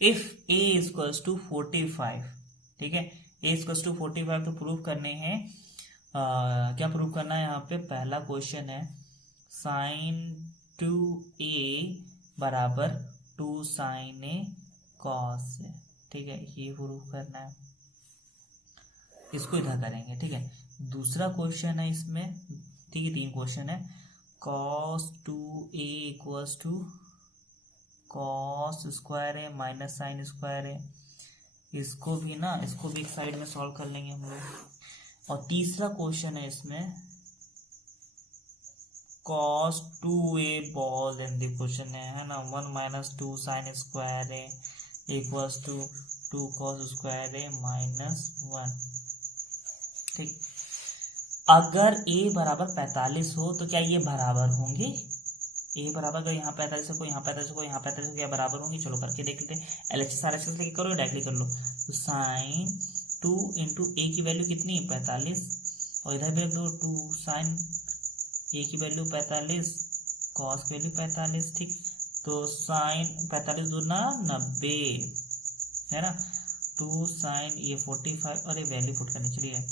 If A equals to 45, ठीक है, ए equals to 45 तो प्रूव करने हैं, क्या प्रूव करना है यहाँ पे, पहला क्वेश्चन है साइन 2a बराबर 2 साइन ए कॉस, ठीक है, ये प्रूव करना है, इसको इधर करेंगे, ठीक है। दूसरा क्वेश्चन है इसमें, ठीक है, 3 क्वेश्चन है, cos 2a equals to cos square है माइनस साइन स्क्वायर है, इसको भी एक साइड में सॉल्व कर लेंगे हम लोग। और तीसरा क्वेश्चन है इसमें cos 2a ball in the question है ना, 1 माइनस 2 साइन स्क्वायर है इक्वल्स टू 2 cos स्क्वायर है माइनस 1, ठीक। अगर a बराबर 45 हो तो क्या ये बराबर होंगे, a बराबर अगर यहाँ 45 को यहाँ 45 को यहाँ 45 को क्या बराबर होंगे, चलो करके देख लेते हैं। LHS RHS लेके करो, डायरेक्टली कर लो। तो साइन 2 इंटू ए की वैल्यू कितनी है 45, और इधर भी रख दो 2 साइन ए की वैल्यू 45, कॉस की वैल्यू 45, ठीक। तो साइन 45 दूना 90 है ना, 2 साइन ये 45, और ये वैल्यू पुट करनी, चलिए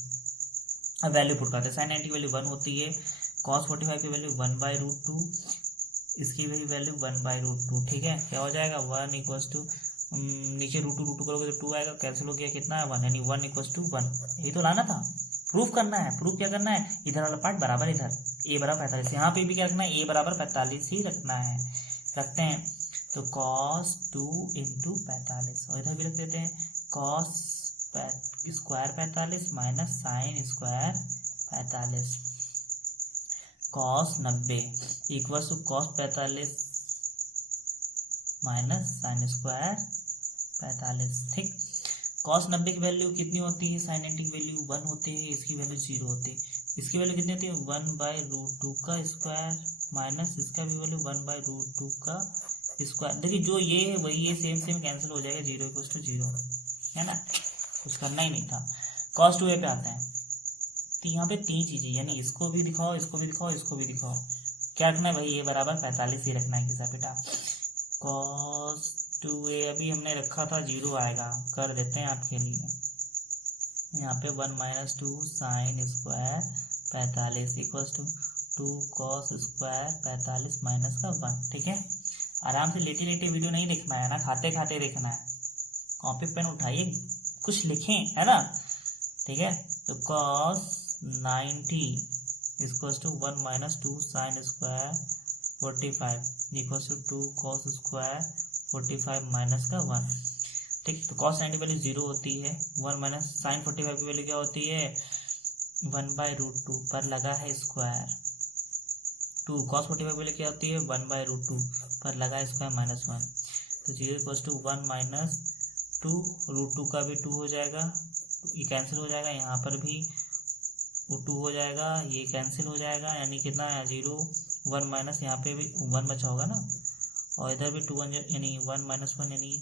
अब वैल्यू पुट करते हैं। साइन 90 की वैल्यू 1 होती है, कॉस 45 की वैल्यू 1/√2, इसकी भी वैल्यू 1/√2, ठीक है। क्या हो जाएगा 1 इक्वल्स टू, नीचे √2 करोगे तो 2 आएगा, कैंसिल हो गया, कितना है 1, यानी 1 इक्वल्स टू 1, यही तो लाना था, प्रूफ करना है। प्रूफ क्या करना है, इधर वाला पार्ट बराबर इधर, ए बराबर 45, यहाँ पे भी क्या रखना है, ए बराबर 45 ही रखना है, रखते हैं। तो कॉस 2 इंटू 45, और इधर भी रख देते हैं cos square 45 minus sine square 45, cos 90 equal to cos 45 minus sine square 45, ठीक। कॉस 90 की वैल्यू कितनी होती है, साइन 90 की वैल्यू 1 होती है, इसकी वैल्यू 0 होती है, इसकी वैल्यू कितनी होती है 1/√2 का स्क्वायर माइनस इसका भी वैल्यू 1/√2 का स्क्वायर। देखिए जो ये है वही ये सेम कैंसिल हो जाएगा, 0 इक्वल टू 0, है ना, कुछ करना ही नहीं था। cos 2a पे आते हैं, तो यहाँ पे 3 चीजें, यानी इसको भी दिखाओ, इसको भी दिखाओ, इसको भी दिखाओ। क्या रखना है भाई, ये बराबर 45 ही रखना है किसा बेटा। cos 2a अभी हमने रखा था 0 आएगा, कर देते हैं आपके लिए, यहाँ पे 1 minus 2 sine square 45 equal to 2 cos square 45 minus का 1, ठीक है। आराम से लेटे लेटे वीडियो नहीं देखना है ना, खाते खाते देखना है, कॉपी पेन उठाइए कुछ लिखें, है ना, ठीक है। तो cos 90 equals to 1 minus 2 sine square 45 equals to 2 cos square 45 minus का 1, ठीक। तो cos 90 वैल्यू 0 होती है, 1 माइनस साइन 45 की वैल्यू क्या होती है 1/√2 पर लगा है स्क्वायर, 2 cos 45 वैल्यू क्या होती है 1/√2 पर लगा है स्क्वायर माइनस 1, तो 0 इक्वल्स टू 1 माइनस 2 √2 का भी 2 हो जाएगा, ये कैंसिल हो जाएगा, यहाँ पर भी 2 हो जाएगा, ये कैंसिल हो जाएगा, यानी कितना है 0 1 माइनस यहाँ पे भी 1 बचा होगा ना, और इधर भी 2 यानी 1 माइनस 1, यानी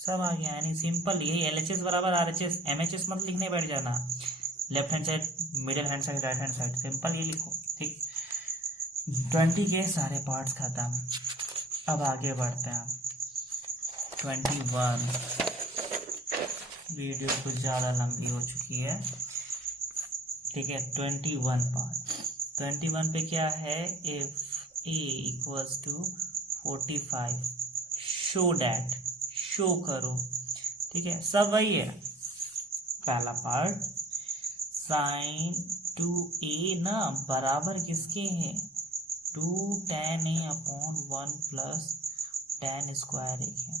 सब आ गया, यानी सिंपल यही LHS बराबर RHS, MHS मत लिखने बैठ जाना, left hand side middle hand side right hand side, simple ये लिखो, ठीक। 20 के सारे पार्ट्स खत्म, अब आगे बढ़ते हैं 21, वीडियो कुछ ज़्यादा लंबी हो चुकी है, ठीक है। 21 पार्ट, 21 पे क्या है, if a equals to 45 show that, show करो, ठीक है, सब वही है। पहला पार्ट साइन 2a ना बराबर किसके है 2 tan a upon 1 plus tan square a है,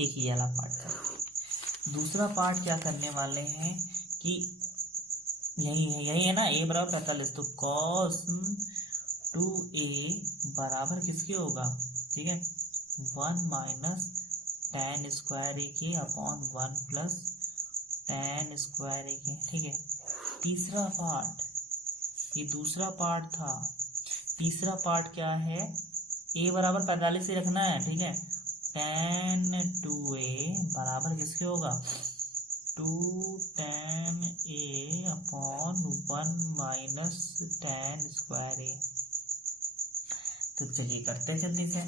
एक ये वाला पार्ट का। दूसरा पार्ट क्या करने वाले हैं कि यही है ना, a बराबर 45, तो cos 2a बराबर किसके होगा, ठीक है 1 माइनस tan स्क्वायर a के upon 1 plus tan square a के, ठीक है। तीसरा पार्ट, ये दूसरा पार्ट था, तीसरा पार्ट क्या है, a बराबर 45 ही रखना है, ठीक है, tan 2a बराबर किसके होगा 2 tan a upon 1 minus tan square a। तो चलिए करते हैं जल्दी से,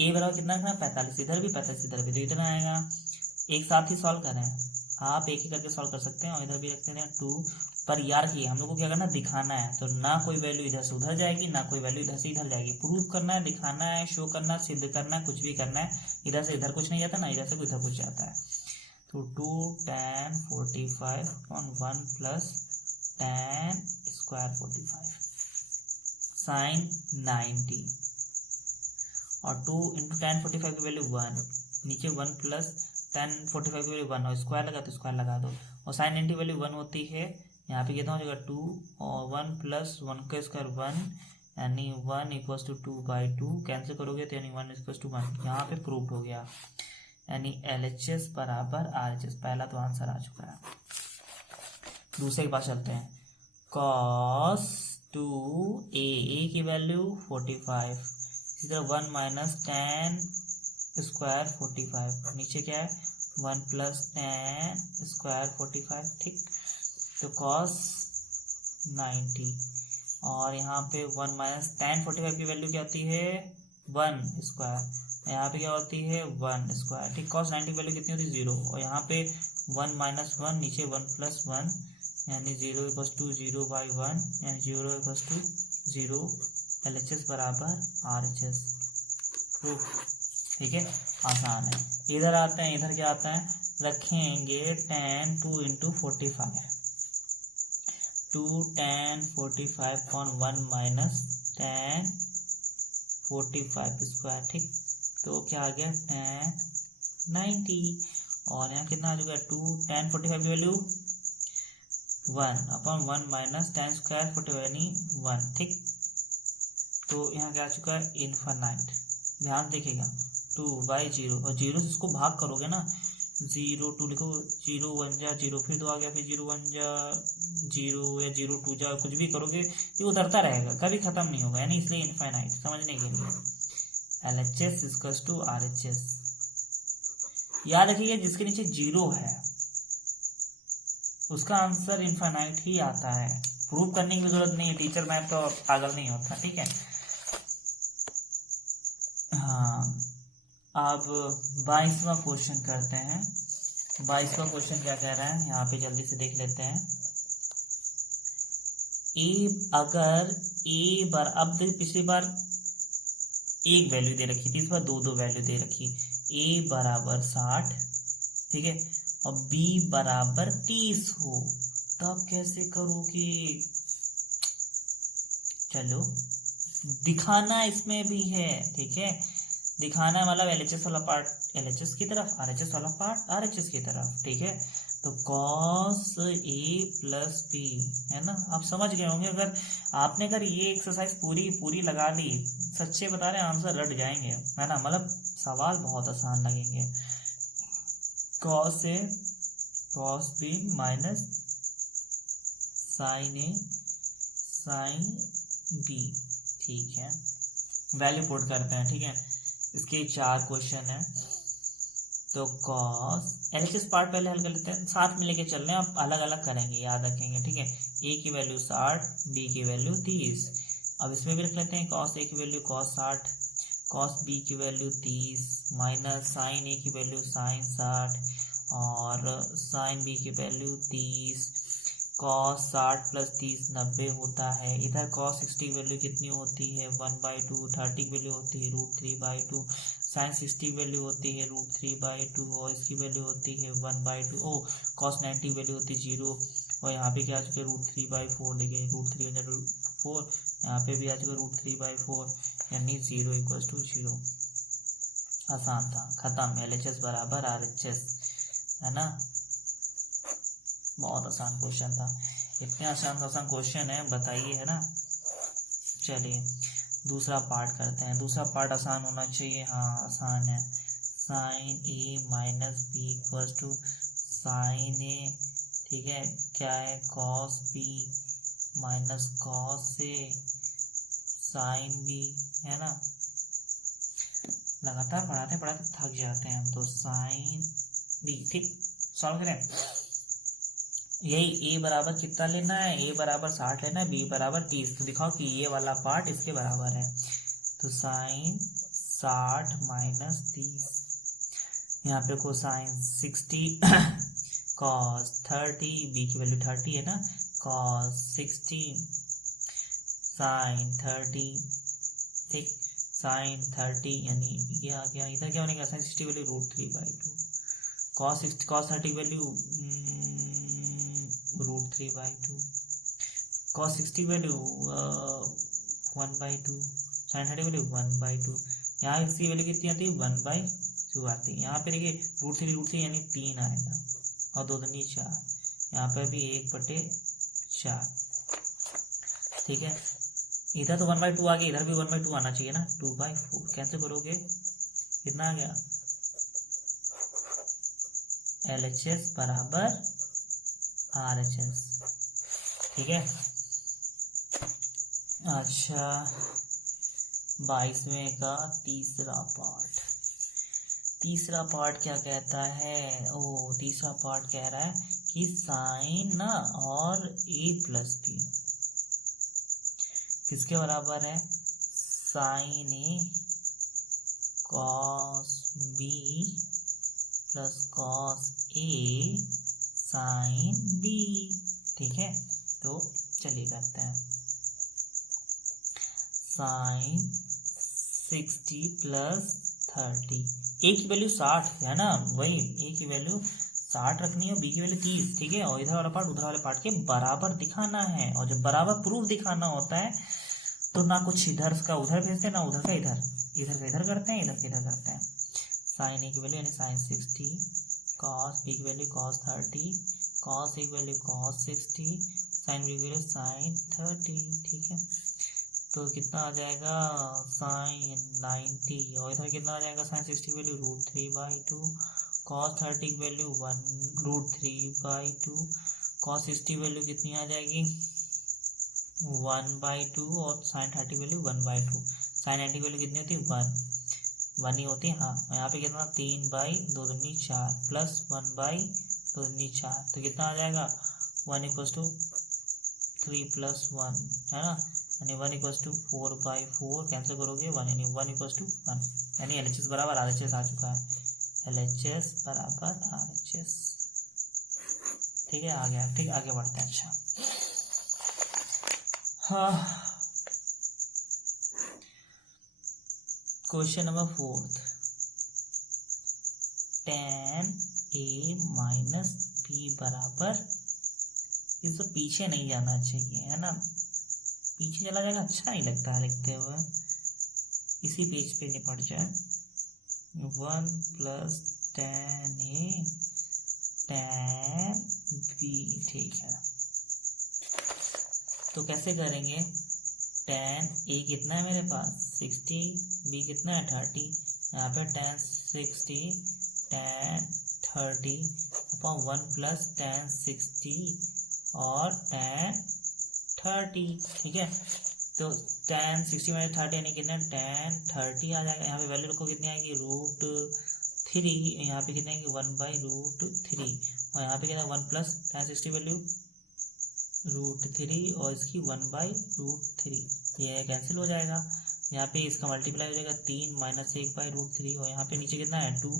ए बराबर कितना रखना है 45, इधर भी 45 इधर भी, तो इतना आएगा। एक साथ ही सॉल्व करें, आप एक ही करके सॉल्व कर सकते हैं और इधर भी रखते हैं 2। पर यार की हम लोग को क्या करना है, दिखाना है, तो ना कोई वैल्यू इधर से उधर जाएगी ना कोई वैल्यू इधर से इधर जाएगी। प्रूफ करना है, दिखाना है, शो करना है, सिद्ध करना है, कुछ भी करना है। इधर से इधर कुछ नहीं जाता ना इधर से इधर कुछ जाता है। तो 2 tan 45 upon 1 plus tan square 45 sine 90 और 2 इंटू tan 45 की वैल्यू 1, नीचे 1 प्लस tan 45 की वैल्यू 1 और स्क्वायर लगा तो स्क्वायर लगा दो। और साइन 90 वैल्यू 1 होती है, यहाँ पे कितना हो जाएगा 2 और 1 प्लस 1 का स्क्वायर 1, यानी 1 इक्वल्स टू 2/2 कैंसिल करोगे तो यानी 1 इक्वल्स टू 1। यहाँ पे प्रूव्ड हो गया, यानी LHS बराबर RHS। पहला तो आंसर आ चुका है। दूसरे के पास चलते हैं। cos 2a की वैल्यू 45, इसी तरह 1 माइनस tan स्क्वायर 45, नीचे क्या है 1 प्लस tan स्क्वायर 45, ठीक। तो cos 90 और यहाँ पे 1 माइनस tan 45 की वैल्यू क्या होती है 1 स्क्वायर, यहाँ पे क्या होती है 1 स्क्वायर, ठीक। cos 90 की वैल्यू कितनी होती है 0 और यहाँ पे 1 माइनस 1 नीचे 1 प्लस 1 यानी 0 इक्वल्स टू 0/1 यानी 0 इक्वल्स टू 0। LHS बराबर RHS, प्रूफ, ठीक है, आसान है। इधर आते हैं, इधर क्या आता है, रखेंगे tan 2 into 45, 2 tan 45 upon 1 minus tan 45 square, ठीक। तो क्या आ गया tan 90 और यहाँ कितना आ चुका है 2 tan 45 की value 1 upon 1 minus tan square 45 यानी 1, ठीक। तो यहाँ क्या आ चुका है इनफाइनाइट। ध्यान देखिएगा 2/0 और 0 से इसको भाग करोगे ना, 0 2 लिखो, 0 1 जा 0, फिर 2 आ गया, फिर 0 1 जा 0 या 0 2 जा, कुछ भी करोगे ये उतरता रहेगा, कभी खत्म नहीं होगा, यानी इसलिए इनफाइनाइट समझने के लिए। LHS equals to RHS। याद रखिए जिसके नीचे 0 है उसका आंसर इनफाइनाइट ही आता है, प्रूव करने की जरूरत नहीं है, टीचर मैथ का पागल नहीं होता, ठीक है। हाँ, अब 22वां क्वेश्चन करते हैं। 22वां क्वेश्चन क्या कह रहा है, यहाँ पे जल्दी से देख लेते हैं। अगर ए बार, अब पिछली बार एक वैल्यू दे रखी थी, इस बार दो वैल्यू दे रखी, a बराबर 60, ठीक है, और b बराबर 30 हो, तब कैसे करोगे। चलो दिखाना इसमें भी है, ठीक है, दिखाना मतलब LHS वाला पार्ट LHS की तरफ, RHS वाला पार्ट RHS की तरफ, ठीक है। तो cos a प्लस b है ना, आप समझ गए होंगे। अगर ये एक्सरसाइज पूरी लगा ली, सच्चे बता रहे आंसर रट जाएंगे, है ना, मतलब सवाल बहुत आसान लगेंगे। cos a cos b minus sin a sin b, ठीक है, वैल्यू पुट करते हैं, ठीक है। इसके 4 क्वेश्चन है। तो cos LHS पार्ट पहले हल कर लेते हैं, साथ में लेके चल रहे हैं, आप अलग अलग करेंगे, याद रखेंगे, ठीक है। a की वैल्यू 60, b की वैल्यू 30। अब इसमें भी रख लेते हैं cos a की वैल्यू cos 60, cos b की वैल्यू 30 माइनस sin a की वैल्यू sin 60 और sin b की वैल्यू 30। cos 60 प्लस 30 90 होता है। इधर cos 60 की वैल्यू कितनी होती है 1/2, 30 की वैल्यू होती है √3/2, sin 60 की वैल्यू होती है √3/2 और इसकी वैल्यू होती है 1/2। cos 90 की वैल्यू होती है 0 और यहाँ पे क्या आ चुका है √3/4, देखिए √3/4, यहाँ पे भी आ चुका है √3/4 यानी 0 इक्वल्स टू 0। आसान था, खत्म। LHS बराबर RHS, है ना, बहुत आसान क्वेश्चन था। इतने आसान क्वेश्चन है, बताइए, है ना। चलिए दूसरा पार्ट करते हैं। दूसरा पार्ट आसान होना चाहिए, हाँ आसान है। Sine A minus B equals to sine A, ठीक है, क्या है cos B minus cos A sine B, है ना। लगातार पढ़ाते पढ़ाते थक जाते हैं हम तो। साइन बी, ठीक, सॉल्व करें। यही a बराबर कितना लेना है, a बराबर 60 लेना है, b बराबर 30। तो दिखाओ कि ये वाला पार्ट इसके बराबर है। तो साइन 60 माइनस 30, यहाँ पे कोसाइन 60 कॉस 30, बी की वैल्यू 30 है ना, कॉस 60 साइन 30, ठीक, साइन 30 यानी ये आ गया, इधर क्या बनेगा sine 60 value √3/2, cos 30 value √3/2, cos 60 value 1/2, sine 30 value 1/2, यहाँ इसकी वैल्यू कितनी आती है 1/2 आती है। यहाँ पे देखिए √3 यानी 3 आएगा और 2 दूनी 4, यहाँ पे भी 1/4, ठीक है। इधर तो 1/2 आ गया, इधर भी 1/2 आना चाहिए ना, 2/4 कैसे करोगे, कितना आ गया LHS बराबर RHS, ठीक है। अच्छा 22वें का तीसरा पार्ट क्या कहता है, तीसरा पार्ट कह रहा है कि साइन ना और a प्लस बी किसके बराबर है, sine A cos B plus cos A sine B, ठीक है। तो चलिए करते हैं, साइन 60 प्लस 30, ए की वैल्यू 60 है ना, वही ए की वैल्यू 60 रखनी है और बी की वैल्यू 30, ठीक है। और इधर वाला पार्ट उधर वाले पार्ट के बराबर दिखाना है, और जब बराबर प्रूफ दिखाना होता है तो ना कुछ इधर का उधर भेजते ना उधर का इधर, इधर का इधर करते हैं, इधर का इधर करते हैं। साइन ए की वैल्यू यानी साइन 60, कॉस बी की वैल्यू कॉस 30, कॉस ए की वैल्यू कॉस 60, साइन बी की वैल्यू साइन 30, ठीक है। तो कितना आ जाएगा साइन 90, और इधर कितना आ जाएगा साइन 60 की वैल्यू √3/2, कॉस 30 की वैल्यू √3/2, कॉस 60 वैल्यू कितनी आ जाएगी 1/2, और साइन 30 वैल्यू 1/2, साइन 90 वैल्यू कितनी होती है 1 ही होती है, हाँ। यहाँ पे कितना 3/2 दूनी 4 प्लस 1/2 दूनी 4, तो कितना आ जाएगा 1 = 3 + 1 है ना, यानी 1 = 4/4 कैंसिल करोगे 1, यानी 1 = 1, यानी LHS बराबर RHS आ चुका है, LHS बराबर RHS, ठीक है। आ गया, ठीक, आगे बढ़ते हैं। अच्छा हाँ, question number 4, tan A minus B बराबर, इसको पीछे नहीं जाना चाहिए है ना, पीछे चला जाएगा अच्छा नहीं लगता है लिखते हुए, इसी पेज पे निपट जाए। 1 + tan A tan B, ठीक है। तो कैसे करेंगे, tan A कितना है मेरे पास 60, B कितना है 30, यहाँ पे tan 60 tan 30 अपॉन 1 + tan 60 और tan 30, ठीक है। तो tan 60 - 30 यानी कितना tan 30 आ जाएगा, यहाँ पे वैल्यू रखो कितनी आएगी √3, यहाँ पे कितनी आएगी 1/√3, और यहाँ पे कितना 1 + tan 60 वैल्यू √3 और इसकी 1/√3, ये कैंसिल हो जाएगा। यहाँ पे इसका मल्टीप्लाई हो जाएगा 3 - 1/√3, और यहाँ पे नीचे कितना है 2,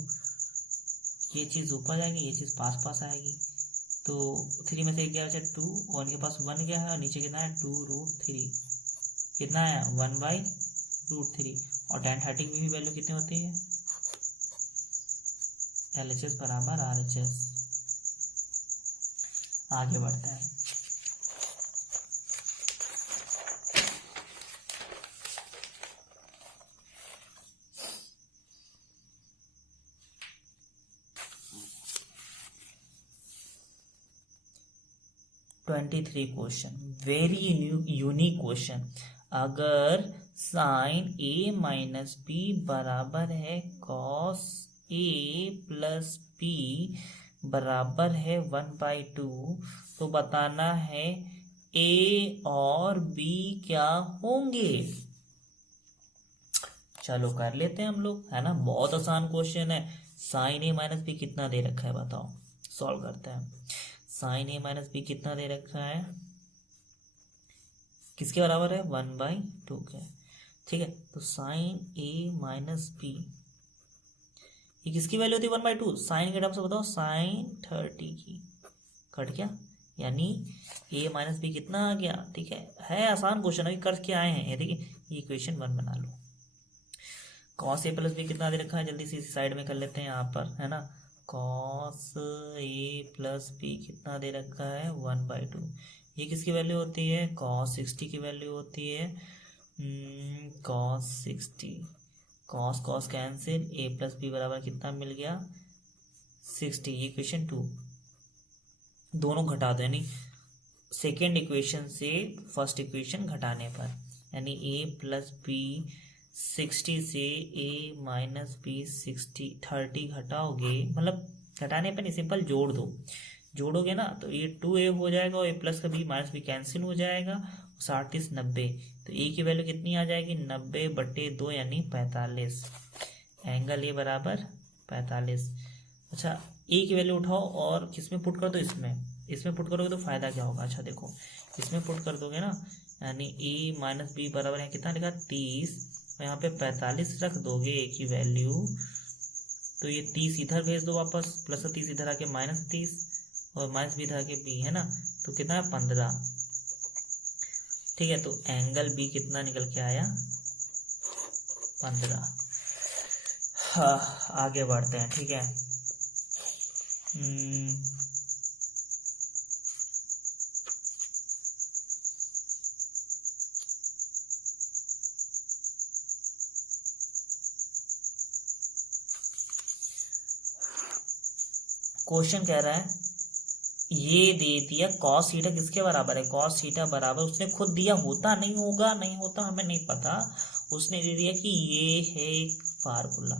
ये चीज़ ऊपर जाएगी, ये चीज़ पास पास आएगी, तो 3 में से एक गया बचा 2, और इनके पास 1 गया है, और नीचे कितना है 2√3, कितना है 1/√3, और tan 30 की भी वैल्यू कितनी होती है LHS बराबर RHS। आगे बढ़ते हैं। क्वेश्चन वेरी यूनिक क्वेश्चन, अगर साइन A माइनस B बराबर है कॉस A प्लस B बराबर है 1/2, तो बताना है A और B क्या होंगे। चलो कर लेते हैं हम लोग, है ना, बहुत आसान क्वेश्चन है। साइन A माइनस B कितना दे रखा है बताओ, सॉल्व करते हैं। साइन A माइनस B कितना दे रखा है, किसके बराबर है 1/2 के, ठीक है, तो साइन ए माइनस बी ये किसकी वैल्यू होती है 1/2, साइन के टर्म से बताओ, साइन 30 की, कट गया, यानी ए माइनस बी कितना आ गया। ठीक है आसान क्वेश्चन अभी करके आए हैं, ये देखिए ये इक्वेशन 1 बना लो। कॉस ए प्लस बी कितना दे रखा है, जल्दी से इसी साइड में कर लेते हैं यहाँ पर, है ना। कॉस ए प्लस बी कितना दे रखा है 1/2, ये किसकी वैल्यू होती है, कॉस 60 की वैल्यू होती है, कॉस 60, कॉस कॉस कैंसिल, ए प्लस बी बराबर कितना मिल गया 60, ये इक्वेशन 2, दोनों घटा दो, यानी सेकेंड इक्वेशन से फर्स्ट इक्वेशन घटाने पर, यानी ए प्लस बी 60 से ए माइनस बी 30 घटाओगे, मतलब घटाने पर नहीं, सिंपल जोड़ दो, जोड़ोगे ना तो ये 2a हो जाएगा और ए प्लस का बी माइनस बी कैंसिल हो जाएगा, 60 90, तो ए की वैल्यू कितनी आ जाएगी 90/2 यानी 45, एंगल ए बराबर 45। अच्छा ए की वैल्यू उठाओ और किसमें पुट कर दो, इसमें पुट करोगे तो फायदा क्या होगा, अच्छा देखो इसमें पुट कर दोगे ना, यानी ए माइनस बी बराबर है कितना लिखा 30, और यहाँ पे 45 रख दोगे ए की वैल्यू, तो ये 30 इधर भेज दो वापस, प्लस 30 इधर आके माइनस 30, और माइनस बी इधर आके बी, है ना, तो कितना है 15। ठीक है, तो एंगल बी कितना निकल के आया 15। हाँ आगे बढ़ते हैं, ठीक है। क्वेश्चन कह रहा है ये दे दिया कॉस थीटा किसके बराबर है, कॉस थीटा बराबर, उसने खुद दिया, होता नहीं होगा नहीं होता हमें नहीं पता, उसने दे दिया कि ये है एक फार्मूला,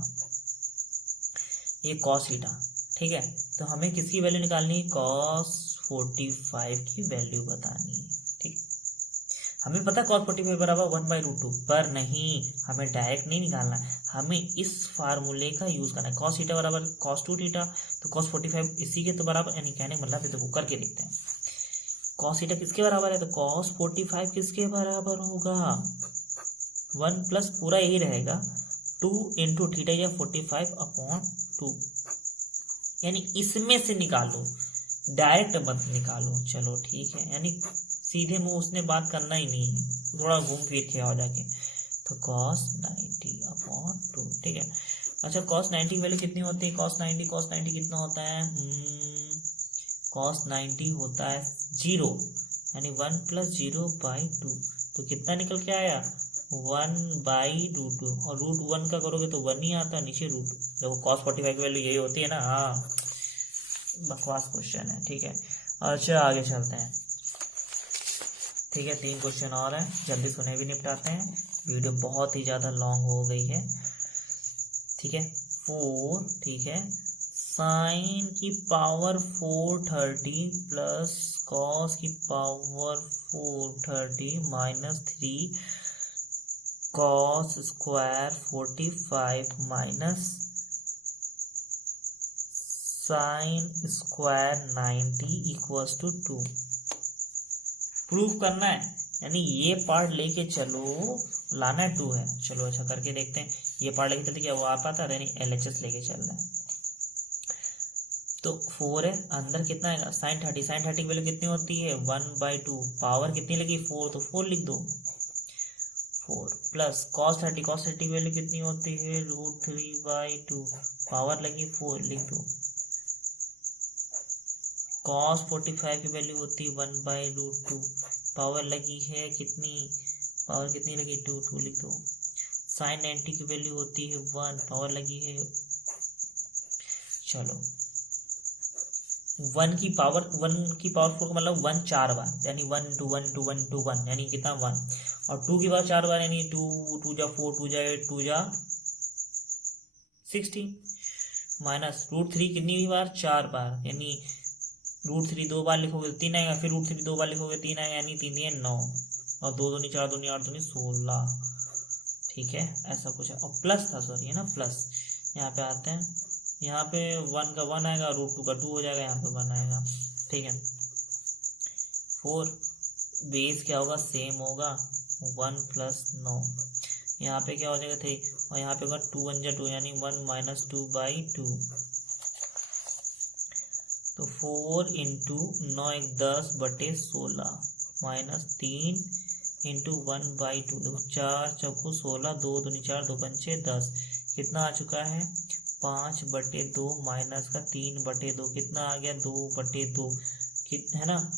ये कॉस थीटा, ठीक है, तो हमें किसकी वैल्यू निकालनी है, कॉस 45 की वैल्यू बतानी है। ठीक, हमें पता कॉस 45 बराबर 1/√2, पर नहीं हमें डायरेक्ट नहीं निकालना है, हमें इस फार्मूले का यूज करना है, कॉस थीटा बराबर कॉस 2 थीटा, तो कॉस 45 इसी के तो बराबर, यानी कहने का मतलब देखो करके देखते हैं, कॉस थीटा किसके बराबर है, तो कॉस 45 किसके बराबर होगा 1 प्लस पूरा यही रहेगा 2 इंटू थीटा या 45/2, यानी इसमें से निकालो, डायरेक्ट मत निकालो, चलो ठीक है, यानी सीधे मुंह उसने बात करना ही नहीं है, थोड़ा घूम फिर के आओ जाके, तो cos 90/2, ठीक है। अच्छा cos 90 की वैल्यू कितनी होती है, cos 90 कितना होता है, cos 90 होता है 0, यानी 1 + 0/2, तो कितना निकल के आया 1/√2, और √1 का करोगे तो 1 ही आता, नीचे रूट, देखो cos 45 की वैल्यू यही होती है ना, हाँ बकवास क्वेश्चन है, ठीक है। अच्छा आगे चलते हैं, ठीक है, 3 क्वेश्चन और हैं, जल्दी सुने भी निपटाते हैं, वीडियो बहुत ही ज़्यादा लॉन्ग हो गई है, ठीक है। 4, ठीक है, साइन की पावर 430 प्लस कॉस की power 430 minus 3 cos square 45 minus sine square 90 equals to 2, proof करना है, यानी ये पार्ट लेके चलो, लाना 2 है, चलो अच्छा करके देखते हैं, ये पार्ट लेके चलते क्या वो आ पाता है, यानी LHS लेके चल रहा है, तो 4 है, अंदर कितना आएगा साइन 30 की वैल्यू कितनी होती है 1/2, पावर कितनी लगी 4, तो 4 लिख दो, 4 प्लस cos 30 की वैल्यू कितनी होती है √3/2, पावर लगी 4 लिख दो, cos 45 की वैल्यू होती है 1/√2, पावर लगी है कितनी, पावर कितनी लगी 2 लिख दो, साइन 90 की वैल्यू होती है 1, पावर लगी है, चलो 1 की पावर 4 का मतलब 1 4 बार, यानी 1 2 1 2 1 2 1, यानी कितना 1, और 2 की पावर 4 बार, यानी 2 2 जा 4 2 जा 8 2 जा 16, माइनस √3 कितनी बार 4 बार, यानी √3 2 बार लिखोगे तो 3 आएगा, फिर √3 2 बार लिखोगे 3 आएगा, यानी 3 है 9, और 2 दूनी 4 दूनी 8 दूनी 16, ठीक है, ऐसा कुछ है, और प्लस था सॉरी, है ना प्लस, यहाँ पे आते हैं, यहाँ पे 1 का 1 आएगा, √2 का 2 हो जाएगा, यहाँ पे 1 आएगा, ठीक है। 4 बेस क्या होगा सेम होगा 1 + 9, यहाँ पे क्या हो जाएगा 3 और यहाँ पे होगा 2 1 जा 2 यानी 1 माइनस 2/2। तो 4 इंटू 9 1 10/16 माइनस 3 इंटू 1/2। देखो 4 चौको 16 2 दूनी 4 2 पंचे 10 कितना आ चुका है 5/2 माइनस का 3/2 कितना आ गया 2/2 कितना है ना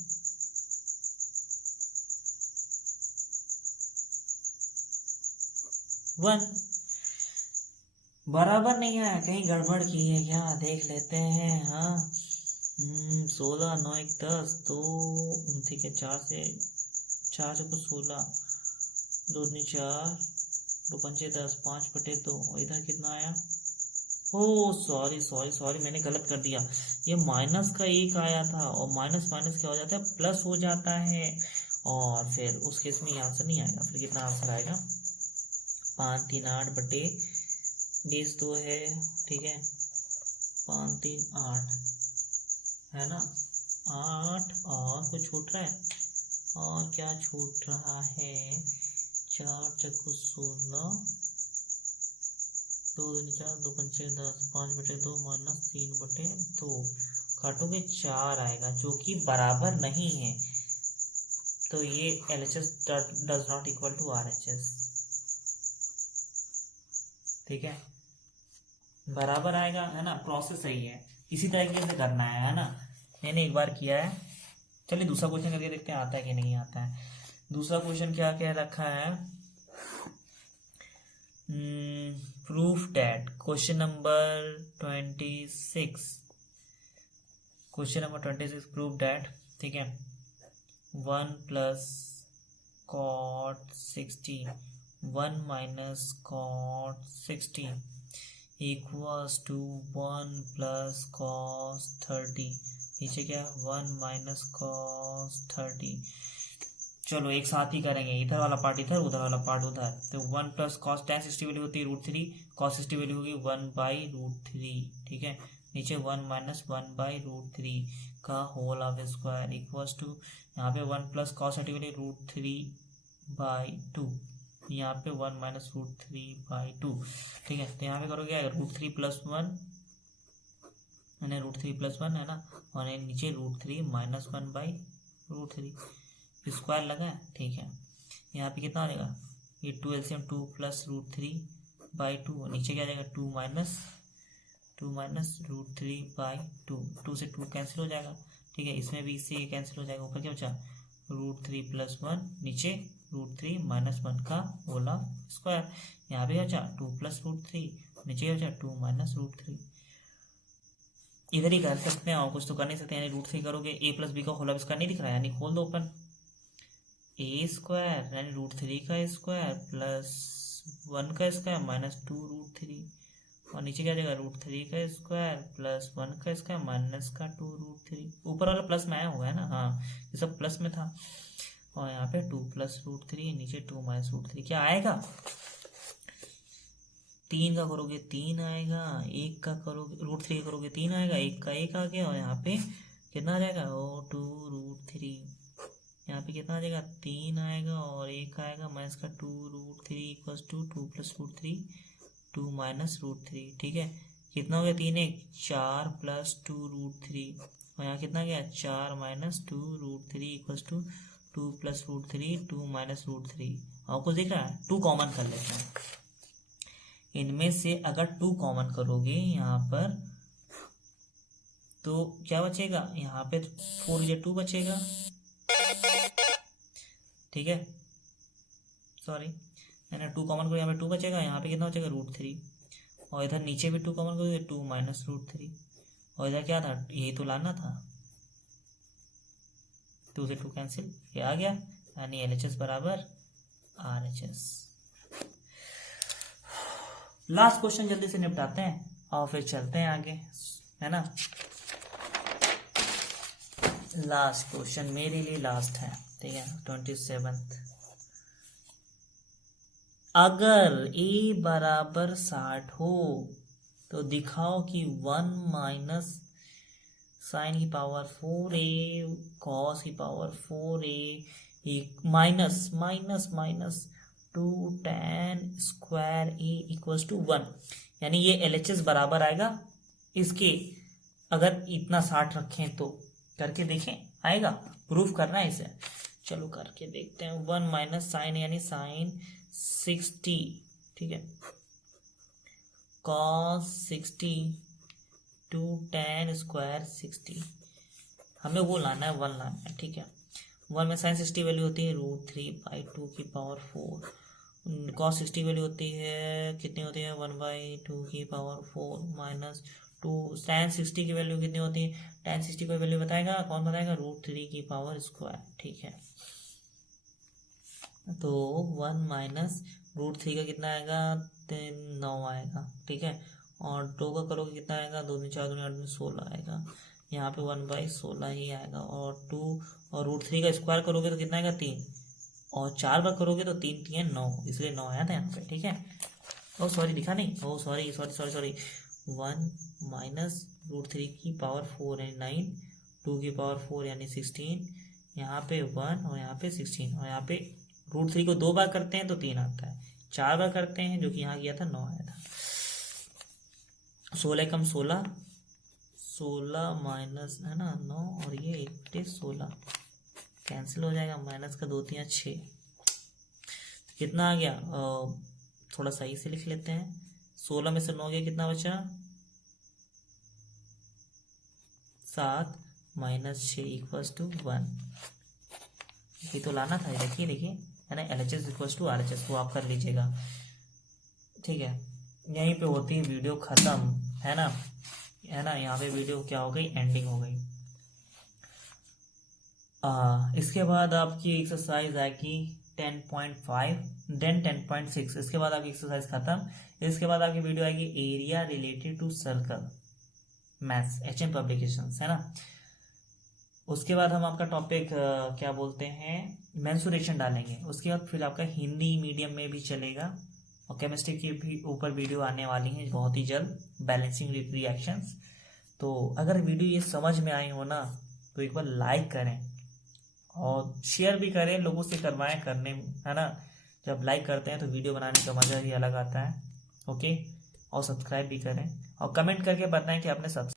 1 बराबर नहीं आया, कहीं गड़बड़ की है क्या देख लेते हैं। हाँ 16 9 1 10 तो ठीक है 4 से 4 चौको 16 2 दूनी 4 2 पंचे 10 5/2 और इधर कितना आया ओ सॉरी मैंने गलत कर दिया, ये माइनस का 1 आया था और माइनस माइनस क्या हो जाता है प्लस हो जाता है और फिर उस केस में ये आंसर नहीं आएगा। फिर कितना आंसर आएगा 5 3 8/20 2 है ठीक है 5 3 8 है ना 8 और कुछ छूट रहा है और क्या छूट रहा है 4 चक्कू 16 2 दूनी 4 2 पंचे 10 5/2 माइनस 3/2 काटोगे 4 आएगा जो कि बराबर नहीं है। तो ये LHS does not equal to RHS ठीक है बराबर आएगा है ना। प्रोसेस सही है, इसी तरीके से करना है ना। मैंने एक बार किया है, चलिए दूसरा क्वेश्चन करके देखते हैं आता है कि नहीं आता है। दूसरा क्वेश्चन क्या कह रखा है proof that question number 26 proof that ठीक है 1 plus cot 16 1 minus cot 16 equals to 1 plus cos 30 नीचे क्या 1 माइनस कॉस 30। चलो एक साथ ही करेंगे, इधर वाला पार्ट इधर उधर वाला पार्ट उधर। तो 1 प्लस कॉस tan 60 वैल्यू होती है √3 कॉस 60 वैल्यू होगी 1/√3 ठीक है। नीचे 1 माइनस 1/√3 का whole of square equals to यहाँ पे 1 प्लस कॉस 30 वैल्यू √3/2 यहाँ पे 1 माइनस √3/2 ठीक है। तो यहाँ पे करोगे √3 + 1 मैंने √3 + 1 है ना और नीचे √3 माइनस 1/√3 स्क्वायर लगा है ठीक है। यहाँ पे कितना आ जाएगा ये 2 LCM 2 + √3/2 नीचे क्या जाएगा 2 माइनस √3/2 2 से 2 कैंसिल हो जाएगा ठीक है। इसमें भी इससे ये कैंसिल हो जाएगा। ऊपर क्या बचा √3 + 1 नीचे √3 माइनस 1 का होल ऑफ स्क्वायर। यहाँ पे क्या बचा 2 + √3 नीचे क्या बचा 2 माइनस √3। इधर ही कर सकते हैं और कुछ तो कर नहीं सकते यानी √3 करोगे a + b का होल ऑफ स्क्वायर नहीं दिख रहा है यानी खोल दो ओपन a² यानी √3 का स्क्वायर प्लस 1 का स्क्वायर माइनस 2√3 और नीचे क्या जाएगा √3 का स्क्वायर प्लस 1 का स्क्वायर माइनस का 2√3। ऊपर वाला प्लस में आया हुआ है ना, हाँ ये सब प्लस में था। और यहाँ पे 2 + √3 नीचे 2 माइनस √3 क्या आएगा 3 का करोगे 3 आएगा, 1 का करोगे √3 का करोगे 3 आएगा, 1 का 1 आ गया और यहाँ पे कितना आ जाएगा 2√3 यहाँ पे कितना आ जाएगा 3 आएगा और 1 आएगा माइनस का 2√3 इक्वल्स टू 2 + √3 2 माइनस √3 ठीक है। कितना हो गया 3 1 4 + 2√3 और यहाँ कितना गया 4 माइनस 2√3 इक्वल्स टू 2 + √3 2 माइनस √3। और कुछ दिख रहा है 2 कॉमन कर लेते हैं। इनमें से अगर 2 कॉमन करोगे यहाँ पर तो क्या बचेगा यहाँ पे 4 2 बचेगा ठीक है। सॉरी मैंने 2 कॉमन करो यहाँ पे 2 बचेगा, यहाँ पे कितना बचेगा √3 और इधर नीचे भी 2 कॉमन करोगे 2 माइनस √3 और इधर क्या था यही तो लाना था 2 से 2 कैंसिल ये आ गया यानी LHS बराबर RHS। लास्ट क्वेश्चन जल्दी से निपटाते हैं और फिर चलते हैं आगे है ना। लास्ट क्वेश्चन मेरे लिए लास्ट है ठीक है 27th। अगर a बराबर 60 हो तो दिखाओ कि 1 माइनस साइन की पावर 4a कॉस की पावर 4a एक minus minus minus 2tan² A equals to 1, यानी ये LHS बराबर आएगा इसके, अगर इतना 60 रखें तो। करके देखें, आएगा? प्रूफ करना है इसे, चलो करके देखते हैं। 1 माइनस साइन यानी साइन 60, ठीक है, cos 60 2tan² 60, हमें वो लाना है, 1 लाना है, ठीक है। 1 में साइन 60 वैल्यू होती है √3/2 की पावर 4, cos 60 वैल्यू होती है, कितनी होती है, 1/2 की पावर 4 माइनस 2, tan 60 की वैल्यू कितनी होती है, tan 60 की वैल्यू बताएगा कौन, बताएगा, √3 की पावर स्क्वायर, ठीक है। तो 1 माइनस √3 का कितना आएगा, 9 आएगा, ठीक है। और 2 का करोगे कितना आएगा, 2 4 2 8 16 आएगा, यहाँ पे 1/16 ही आएगा। और 2 और √3 का स्क्वायर करोगे तो कितना आएगा, 3, और 4 बार करोगे तो 3 3 9, इसलिए 9 आया था यहाँ पे, ठीक है। ओ सॉरी, दिखा नहीं, oh sorry sorry sorry sorry, 1 minus √3 की पावर 4 यानी 9, 2 की पावर 4 यानी 16, यहाँ पे 1 और यहाँ पे 16, और यहाँ पे √3 को 2 बार करते हैं तो 3 आता है, 4 बार करते हैं जो कि यहाँ किया था 9 आया था। 16 कम 16, 16 माइनस है ना 9, और ये 1 16 कैंसिल हो जाएगा, माइनस का 2 3 6, कितना आ गया, थोड़ा सही से लिख लेते हैं, 16 में से 9 गया, कितना बचा, 7 माइनस 6 इक्वल्स टू 1, ये तो लाना था, देखिए देखिए, है ना, LHS इक्वल्स टू RHS, वो आप कर लीजिएगा, ठीक है। यहीं पे होती है वीडियो खत्म, है ना, यहाँ पे वीडियो क्या हो गई, एंडिंग हो गई। इसके बाद आपकी एक्सरसाइज आएगी 10.5, देन 10.6, इसके बाद आपकी एक्सरसाइज खत्म। इसके बाद आपकी वीडियो आएगी area related to circle, maths, HM publications, है ना। उसके बाद हम आपका टॉपिक क्या बोलते हैं, मेंसुरेशन डालेंगे। उसके बाद फिर आपका हिंदी मीडियम में भी चलेगा, और केमिस्ट्री की भी ऊपर वीडियो आने वाली है बहुत ही जल्द, बैलेंसिंग रिएक्शंस। तो अगर वीडियो ये समझ में आई हो ना, तो एक बार लाइक करें और शेयर भी करें, लोगों से करवाएं करने, है ना। जब लाइक करते हैं तो वीडियो बनाने का मज़ा ही अलग आता है, ओके। और सब्सक्राइब भी करें और कमेंट करके बताएं कि आपने सब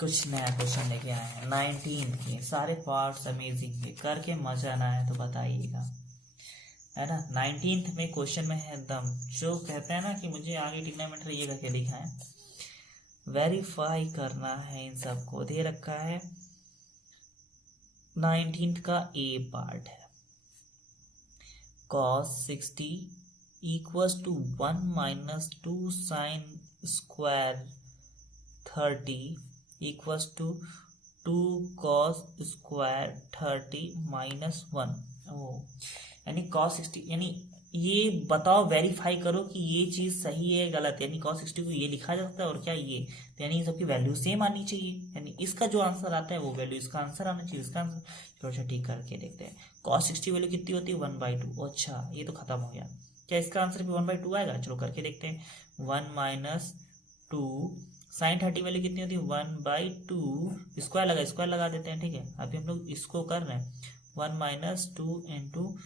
कुछ नया क्वेश्चन लेके आए हैं 19 के, सारे पार्ट्स अमेजिंग है, करके मजा ना आए तो बताइएगा, है ना। 19th में क्वेश्चन में है दम, जो कहते हैं ना कि मुझे आगे ट्रिग्नोमेट्री ये करके दिखाएं, वेरीफाई करना है, इन सबको दे रखा है। 19th का A पार्ट है, cos 60 equals to 1 minus 2 sine square 30 equals to 2 cos square 30 minus 1, यानी cos 60, यानी ये बताओ, वेरीफाई करो कि ये चीज़ सही है गलत, यानी cos 60 को ये लिखा जा सकता है और क्या ये, तो यानी इन सबकी वैल्यू सेम आनी चाहिए, यानी इसका जो आंसर आता है वो वैल्यू इसका आंसर आना चाहिए, इसका आंसर। चलो अच्छा, ठीक करके देखते हैं। cos 60 वैल्यू कितनी होती है, 1/2, अच्छा ये तो खत्म हो गया, क्या इसका आंसर भी 1/2 आएगा, चलो करके देखते हैं। 1 माइनस 2 साइन 30 वैल्यू कितनी होती है, 1/2, स्क्वायर लगा देते हैं, ठीक है। अभी हम लोग इसको कर रहे हैं, 1 माइनस 2 इंटू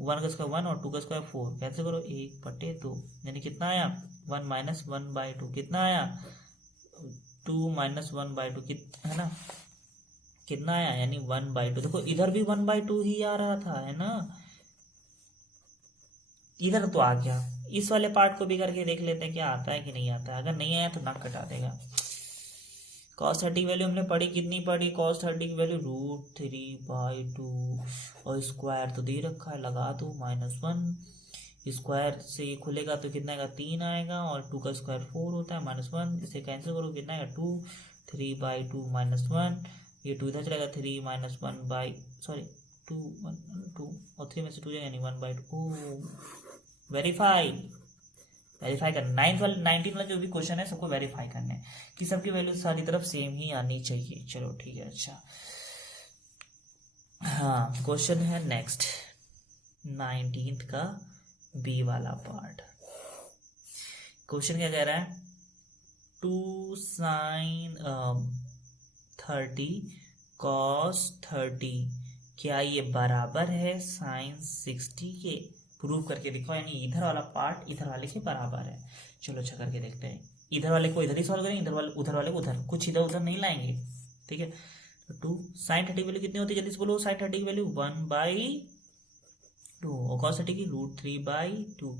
1 का स्क्वायर 1 और 2 का स्क्वायर 4, कैसे करो, 1/2, यानी कितना आया, 1 माइनस 1/2, कितना आया, 2 माइनस 1/2, है ना, कितना आया, यानी 1/2। देखो इधर भी 1/2 ही आ रहा था, है ना, इधर तो आ गया। इस वाले पार्ट को भी करके देख लेते हैं क्या आता है कि नहीं आता है, अगर नहीं आया तो नाक कटा देगा। cos 30 वैल्यू हमने पढ़ी, कितनी पढ़ी, cos 30 की वैल्यू √3/2, और स्क्वायर तो दे रखा है, लगा दो, -1, स्क्वायर से ये खुलेगा तो कितना आएगा, 3 आएगा, और 2 का स्क्वायर 4 होता है, -1, इसे कैंसिल करो, कितना आएगा, 2, 3/2 -1, ये 2 इधर चलेगा, 3 माइनस 2 2, और 3 में से 2 जाएगा, यानी 1/2। वेरीफाई करना, 19 वाला जो भी क्वेश्चन है सबको वेरीफाई करना है कि सबकी वैल्यू सारी तरफ सेम ही आनी चाहिए। चलो ठीक है, अच्छा हाँ, क्वेश्चन है नेक्स्ट 19th का बी वाला पार्ट। क्वेश्चन क्या कह रहा है, 2 sin 30 cos 30 क्या ये बराबर है साइन 60 के? प्रूव करके दिखाओ, यानी इधर वाला पार्ट इधर वाले के बराबर है। चलो अच्छा करके देखते हैं। इधर वाले को इधर ही सॉल्व करेंगे, उधर वाले को उधर, कुछ इधर उधर नहीं लाएंगे। ठीक है, तो 2 साइन 30 की वैल्यू कितनी होती है? जल्दी से बोलो। साइन 30 की वैल्यू 1/2 और cos 30 की √3/2,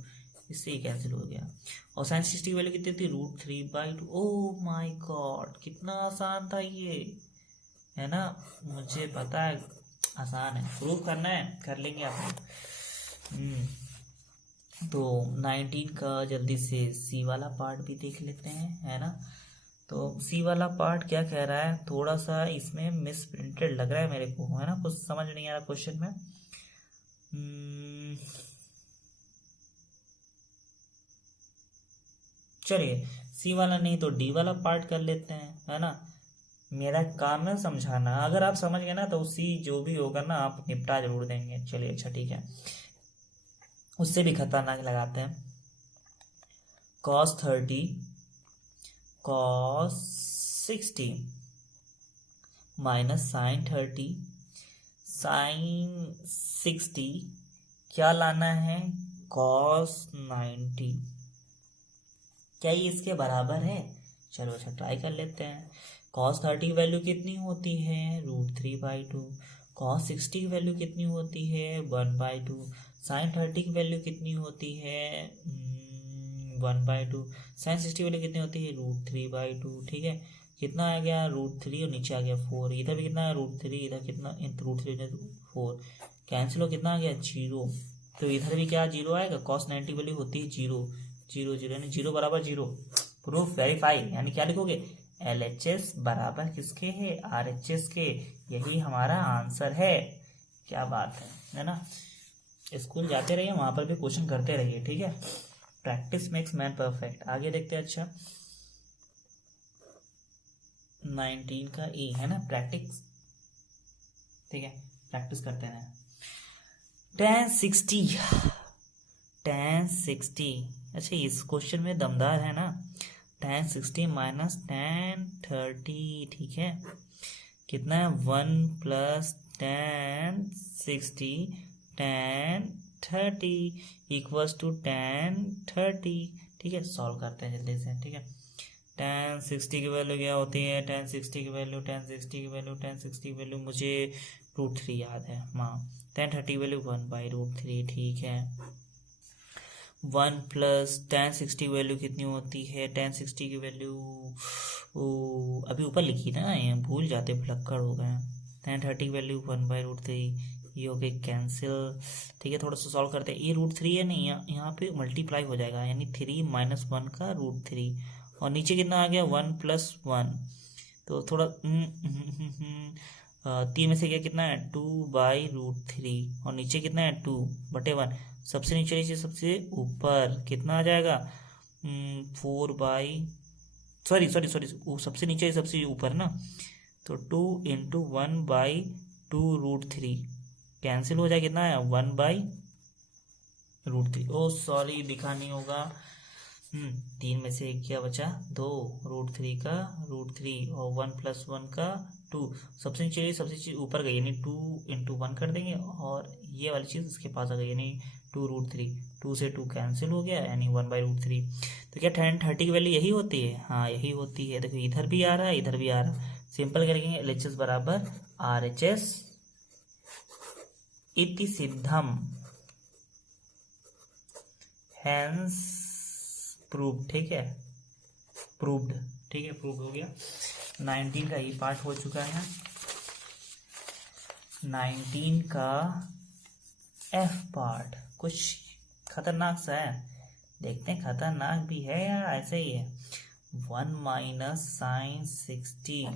इससे ही कैंसिल हो गया। और साइन 60 की वैल्यू कितनी थी? √3/2। ओह माय गॉड, कितना आसान था ये, है ना? मुझे पता है आसान है, प्रूव करना है, कर लेंगे आप। तो 19 का जल्दी से सी वाला पार्ट भी देख लेते हैं, है ना? तो सी वाला पार्ट क्या कह रहा है? थोड़ा सा इसमें मिस प्रिंटेड लग रहा है मेरे को, है ना? कुछ समझ नहीं आ रहा क्वेश्चन में। चलिए सी वाला नहीं तो डी वाला पार्ट कर लेते हैं, है ना? मेरा काम है समझाना, अगर आप समझ गए ना तो सी जो भी होगा ना आप निपटा जरूर देंगे। चलिए अच्छा ठीक है, उससे भी खतरनाक लगाते हैं। cos 30 cos 60 minus sine 30 sine 60, क्या लाना है? cos 90। क्या ये इसके बराबर है? चलो अच्छा ट्राई कर लेते हैं। cos 30 की वैल्यू कितनी होती है? √3/2। cos 60 की वैल्यू कितनी होती है? 1/2। साइन 30 की वैल्यू कितनी होती है? 1/2। साइन 60 की वैल्यू कितनी होती है? √3/2। ठीक है, कितना आ गया? √3 और नीचे आ गया 4। इधर भी कितना है? √3, इधर कितना? √3 4 कैंसिल हो, कितना आ गया? 0। तो इधर भी क्या 0 आएगा? cos 90 वैल्यू होती है 0 0 0, यानी 0 बराबर 0। प्रूफ वेरीफाई, यानी क्या लिखोगे? LHS बराबर किसके है? RHS के। यही हमारा आंसर है। क्या बात है ना? स्कूल जाते रहिए, वहां पर भी क्वेश्चन करते रहिए, ठीक है? Practice makes man perfect. आगे देखते हैं। अच्छा 19 का E है ना, प्रैक्टिस। ठीक है, प्रैक्टिस करते हैं। tan 60 अच्छा इस क्वेश्चन में दमदार है ना। tan 60 माइनस tan 30, ठीक है, कितना है? 1 plus tan 60 tan 30 equals to tan 30। ठीक है, सॉल्व करते हैं जल्दी से। ठीक है, tan 60 की वैल्यू क्या होती है? tan 60 की वैल्यू मुझे √3 याद है, हाँ। tan 30 की वैल्यू 1/√3, ठीक है। 1 प्लस tan 60 की वैल्यू कितनी होती है? tan 60 की वैल्यू अभी ऊपर लिखी ना, ये भूल जाते, भुलक्कड़ हो गए। tan 30 की वैल्यू 1/√3, ये हो गई कैंसिल। ठीक है, थोड़ा सा सॉल्व करते हैं। ये √3 है नहीं, यहाँ पे मल्टीप्लाई हो जाएगा, यानी 3 - 1 का √3, और नीचे कितना आ गया? 1 + 1, तो थोड़ा 3 में से क्या कितना है? 2/√3, और नीचे कितना है? 2/1। सबसे नीचे सबसे ऊपर कितना आ जाएगा? 4 सबसे नीचे सबसे ऊपर ना, तो 2 × 1/2√3 कैंसिल हो जाए, कितना है? 1/√3। ओ सॉरी, लिखा नहीं होगा। 3 में से क्या बचा? 2, √3 का √3 और 1 + 1 का 2। सबसे नीचे सबसे ऊपर गई, यानी 2 × 1 कर देंगे, और ये वाली चीज़ इसके पास आ गई, यानी 2√3। 2 से 2 कैंसिल हो गया, यानी 1/√3। तो क्या tan 30 की वैल्यू यही होती है? हाँ यही होती है। देखो इधर भी आ रहा है, इधर भी आ रहा है। सिंपल करेंगे, LHS बराबर RHS इति सिद्धम, हैंस प्रूव्ड। ठीक है, प्रूव्ड। ठीक है, प्रूव हो गया। 19 का ये पार्ट हो चुका है। 19 का F पार्ट कुछ खतरनाक सा है, देखते हैं खतरनाक भी है या ऐसे ही है। 1 - sin 60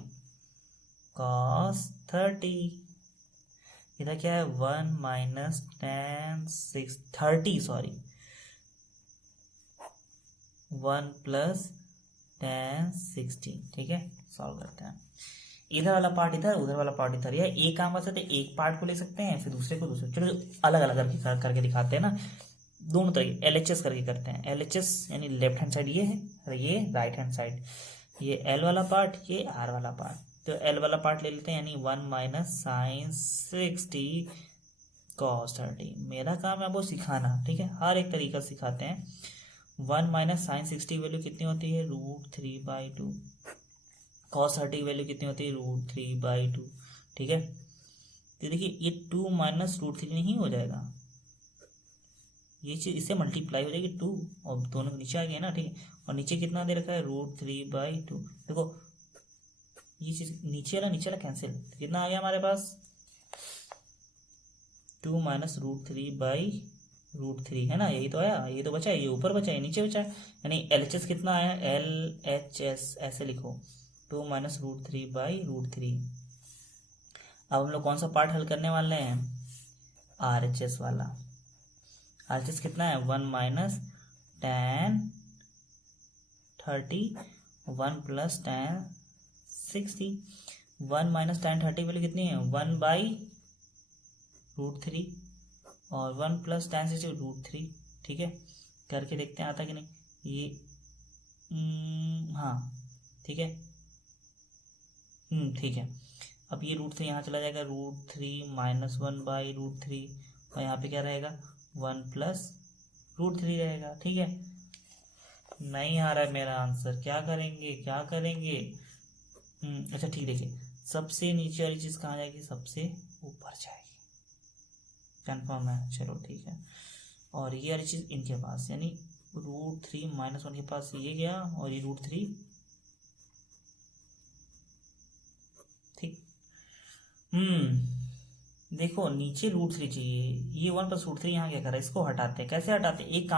cos 30, इधर क्या है? 1 - tan 30, सॉरी, 1 + tan 60। ठीक है, सॉल्व करते हैं। इधर वाला पार्ट इधर, उधर वाला पार्ट इधर, या एक काम कर सकते हैं, एक पार्ट को ले सकते हैं फिर दूसरे को दूसरे। चलो अलग अलग करके दिखाते हैं ना, दोनों तरीके LHS करके करते हैं। LHS यानी लेफ्ट हैंड साइड ये है, और ये राइट हैंड साइड, ये L वाला पार्ट, ये R वाला पार्ट। तो एल वाला पार्ट ले लेते हैं, यानी 1 माइनस साइन 60 कॉस 30। मेरा काम है वो सिखाना, ठीक है, हर एक तरीका सिखाते हैं। 1 माइनस साइन 60 वैल्यू कितनी होती है, √3/2। कॉस 30 की वैल्यू कितनी होती है, √3/2। ठीक है, तो देखिए ये 2 माइनस √3 नहीं हो जाएगा, ये चीज़ इससे मल्टीप्लाई हो जाएगी 2, और दोनों नीचे आ गए ना, ठीक है। और नीचे कितना दे रखा है, √3/2। देखो ये चीज़ नीचे वाला कैंसिल, कितना आ गया हमारे पास, 2 माइनस √3/√3 है ना, यही तो आया, ये तो बचा है, ये ऊपर बचा है, नीचे बचा है, यानी LHS कितना आया, LHS ऐसे लिखो, 2 माइनस √3/√3। अब हम लोग कौन सा पार्ट हल करने वाले हैं, RHS वाला। RHS कितना है, 1 minus tan 30, 1 plus tan 60। 1 minus tan 30 value कितनी है, 1/√3, और 1 प्लस tan 60 √3। ठीक है, करके देखते हैं आता कि नहीं ये, हाँ ठीक है, ठीक है। अब ये √3 यहाँ चला जाएगा, √3 माइनस 1/√3, और यहाँ पे क्या रहेगा, 1 प्लस √3 रहेगा। ठीक है, नहीं आ रहा है मेरा आंसर, क्या करेंगे क्या करेंगे। अच्छा ठीक, देखिए सबसे नीचे वाली चीज़ कहाँ जाएगी, सबसे ऊपर जाएगी, कंफर्म है, चलो ठीक है। और ये वाली चीज़ इनके पास, यानी √3 माइनस 1 के पास ये गया, और ये √3, ठीक। देखो नीचे √3 चाहिए, ये 1 प्लस √3 यहाँ क्या कर रहा है, इसको हटाते हैं। कैसे हटाते हैं, एक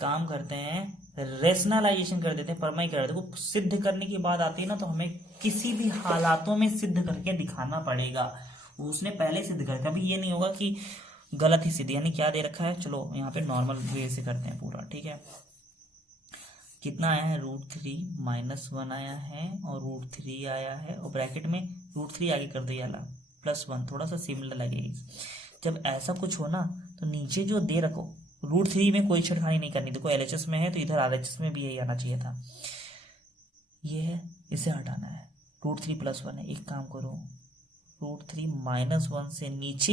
काम करते हैं, रेशनलाइजेशन कर देते हैं, परमाई कर देते हैं। देखो सिद्ध करने की बात आती है ना, तो हमें किसी भी हालातों में सिद्ध करके दिखाना पड़ेगा, उसने पहले सिद्ध कर, कभी ये नहीं होगा कि गलत ही सिद्ध। यानी क्या दे रखा है, चलो यहाँ पे नॉर्मल वे से करते हैं पूरा, ठीक है। कितना आया है, √3 माइनस 1 आया है, और √3 आया है, और ब्रैकेट में √3 आगे कर दिया +1, थोड़ा सा सिमिलर लगेगा। जब ऐसा कुछ हो ना, तो नीचे जो दे रखो, √3 में कोई छेड़खानी नहीं करनी। देखो LHS में है तो इधर RHS में भी यही आना चाहिए था, ये है, इसे हटाना है। √3 + 1 है, एक काम करो, √3 माइनस 1 से नीचे,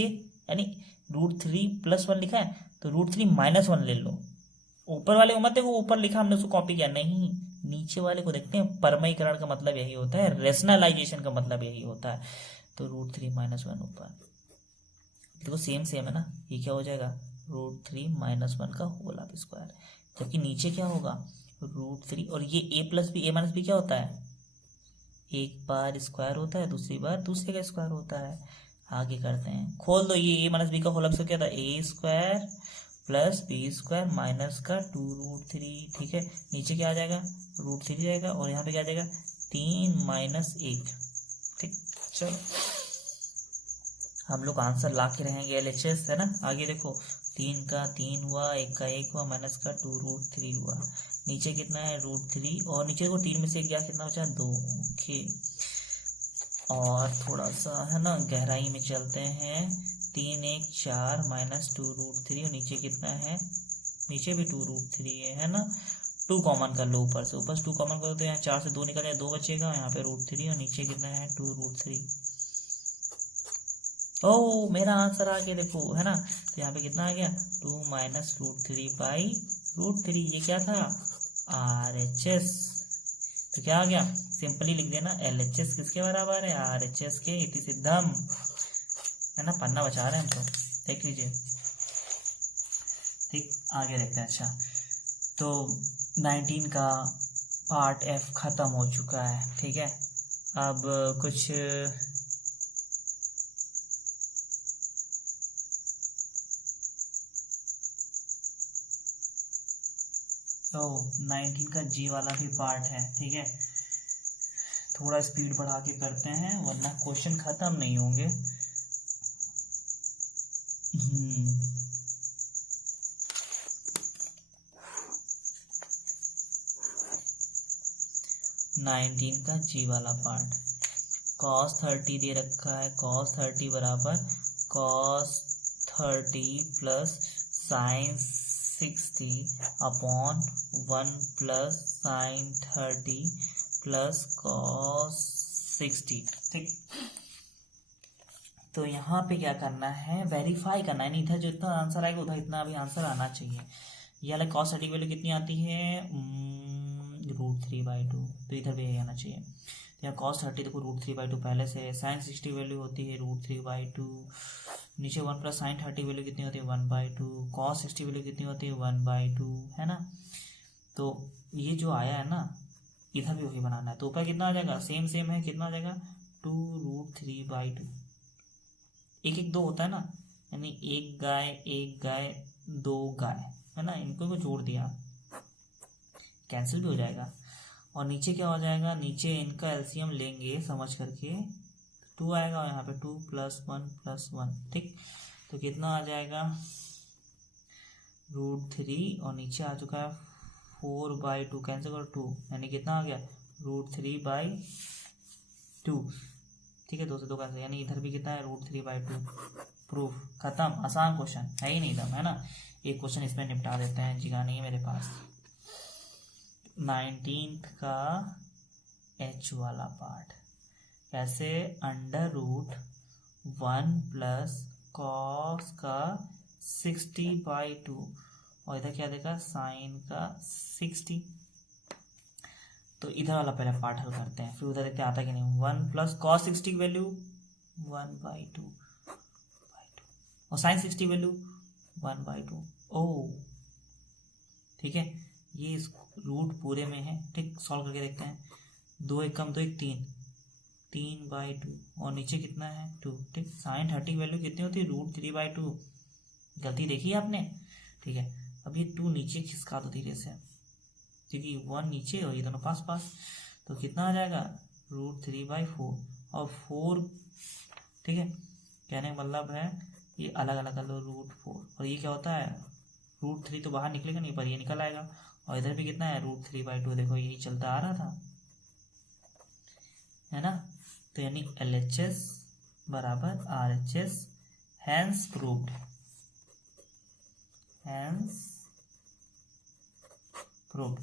यानी √3 + 1 लिखा है तो √3 माइनस 1 ले लो। ऊपर वाले को मत देखो, ऊपर लिखा हमने उसको कॉपी किया, नहीं, नीचे वाले को देखते हैं। परमयीकरण का मतलब यही होता है, रेशनलाइजेशन का मतलब यही होता है। तो √3 माइनस 1 ऊपर, देखो सेम है ना, ये क्या हो जाएगा, √3 माइनस 1 का होल ऑफ स्क्वायर। जबकि नीचे क्या होगा, √3, और ये a + b, a - b क्या होता है, एक बार स्क्वायर होता है, दूसरी बार दूसरे का स्क्वायर होता है। आगे करते हैं, खोल दो, ये a - b का होल ऑफ स्क्वायर क्या था, a² + b² माइनस का 2√3। ठीक है, नीचे क्या आ जाएगा, √3 जाएगा, और यहाँ पे क्या आ जाएगा, 3 माइनस 1। ठीक, चलो हम लोग आंसर ला के रहेंगे, LHS है ना। आगे देखो, 3 का 3 हुआ, 1 का 1 हुआ, माइनस का 2√3 हुआ। नीचे कितना है, √3, और नीचे देखो 3 में से 1 गया, कितना बचा, 2। ओके, और थोड़ा सा है ना गहराई में चलते हैं, 3 1 4 माइनस 2√3, और नीचे कितना है, नीचे भी 2√3 है ना। 2 कॉमन कर लो, ऊपर से 2 कॉमन करो तो यहाँ 4 से 2 निकल जाए, 2 बचेगा, यहाँ पे √3, और नीचे कितना है, 2√3। ओ मेरा आंसर आ गया, देखो है ना। तो यहाँ पे कितना आ गया, 2 माइनस √3/√3। ये क्या था, RHS। तो क्या आ गया, सिंपली लिख देना, LHS किसके बराबर है, RHS के, इति सिद्धम, है ना। पन्ना बचा रहे हैं हम तो, देख लीजिए। ठीक, आगे देखते हैं। अच्छा, तो 19 का पार्ट F खत्म हो चुका है, ठीक है। अब कुछ 19 का G वाला भी पार्ट है, ठीक है। थोड़ा स्पीड बढ़ा के करते हैं, वरना क्वेश्चन खत्म नहीं होंगे। 19 का G वाला पार्ट, cos 30 दे रखा है, cos 30 बराबर cos 30 plus sin 60 upon 1 plus sin 30 plus cos 60। ठीक, तो यहाँ पे क्या करना है, वेरीफाई करना है, इधर जो इतना आंसर आएगा उधर इतना भी आंसर आना चाहिए। ये वाला कॉस 30 वैल्यू कितनी आती है, √3/2, तो इधर भी यही आना चाहिए। तो यहाँ कॉस 30 देखो √3/2 पहले से, साइन 60 वैल्यू होती है √3/2, नीचे 1 प्लस साइन 30 वैल्यू कितनी होती है 1/2, कॉस 60 वैल्यू कितनी होती है 1/2, है ना। तो ये जो आया है ना, इधर भी वही बनाना है। तो ऊपर कितना आ जाएगा, सेम है, कितना आ जाएगा 2√3/2, एक एक दो होता है ना, यानी एक गाय 2 गाय, है ना, इनको भी जोड़ दिया, कैंसिल भी हो जाएगा। और नीचे क्या हो जाएगा, नीचे इनका एलसीएम लेंगे समझ करके, 2 आएगा और यहाँ पे 2 + 1 + 1। ठीक, तो कितना आ जाएगा √3 और नीचे आ चुका है 4/2, कैंसिल करो 2, यानी कितना आ गया √3/2। ठीक है, 2 से 2 कैंसिल, यानी इधर भी कितना है √3/2। प्रूफ खत्म, आसान क्वेश्चन है ही नहीं दम, है ना। एक क्वेश्चन इसमें निपटा देते हैं, जगह नहीं है मेरे पास। 19th का H वाला पार्ट, कैसे, √1 + cos का 60/2 और इधर क्या देखा, साइन का 60। तो इधर वाला पहले पार्ट हल करते हैं, फिर उधर देखते आता कि नहीं। 1 + cos 60 की वैल्यू 1/2 और साइन 60 वैल्यू 1/2। ओ ठीक है, ये रूट पूरे में है। ठीक, सॉल्व करके देखते हैं, 2 × 2 = 3, 3/2 और नीचे कितना है 2। ठीक, साइन 30 वैल्यू कितनी होती है √3/2, गलती देखी है आपने। ठीक है, अब ये 2 नीचे खिसका दो धीरे से, क्योंकि 1 नीचे और ये दोनों पास पास, तो कितना आ जाएगा √3/4 और 4। ठीक है, कहने का मतलब है ये अलग अलग कर लो √4, और ये क्या होता है √3 तो बाहर निकलेगा नहीं, पर ये निकल आएगा। और इधर भी कितना है √3/2, देखो यही चलता आ रहा था, है ना। तो यानी LHS = RHS, हैंस प्रूव्ड,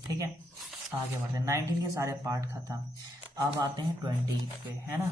ठीक है। आगे बढ़ते हैं, 19 के सारे पार्ट खत्म, अब आते हैं 20 पे, है ना।